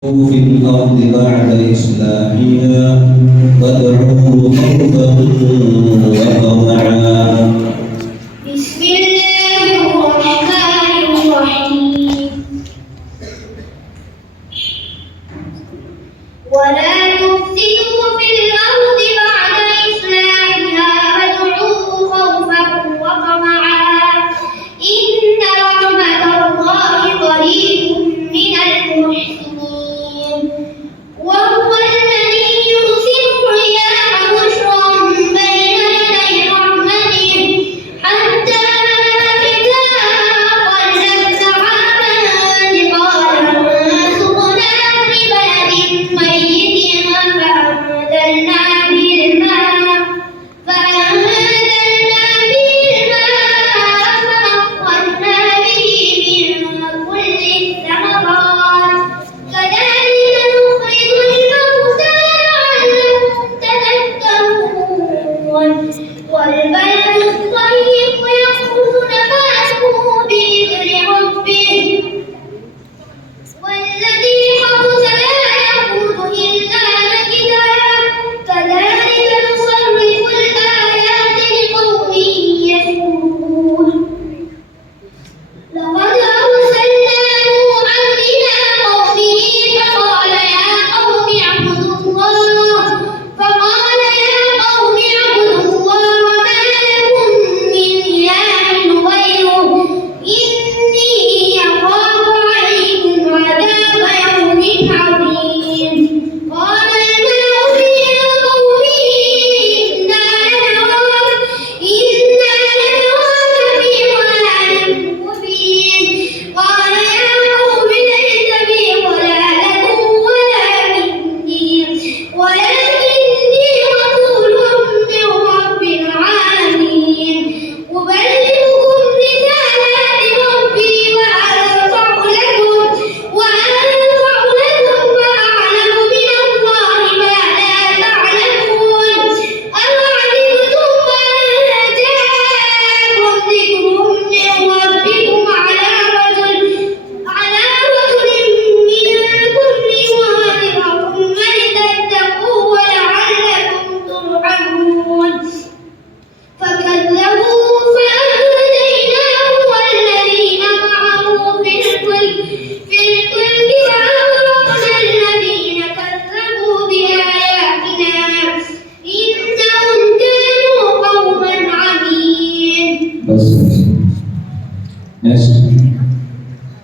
في الأرض بعد إصلاحها وادعوه خوفا وطمعا. بسم الله الرحمن الرحيم. ولا تفسدوا في الأرض بعد إصلاحها وادعوه خوفا وطمعا إن رحمة الله قريب من المحسنين. وهو الذي يرسل الرياح بشرا بين يدي رحمته حتى إذا أقلت سحابا ثقالا سقناه لبلد ميت فأنزلنا به الماء فأخرجنا به من كل الثمرات كذلك نخرج الموتى لعلكم تذكرون. والبلد الطيب يخرج نباته بإذن ربه والذي خبث لا يخرج إلا نكدا كذلك نصرف الآيات لقوم يشكرون. لقد أرسلنا نوحا إلى قومه فقال يا قوم اعبدوا الله ما لكم من إله غيره إني أخاف عليكم عذاب يوم عظيم.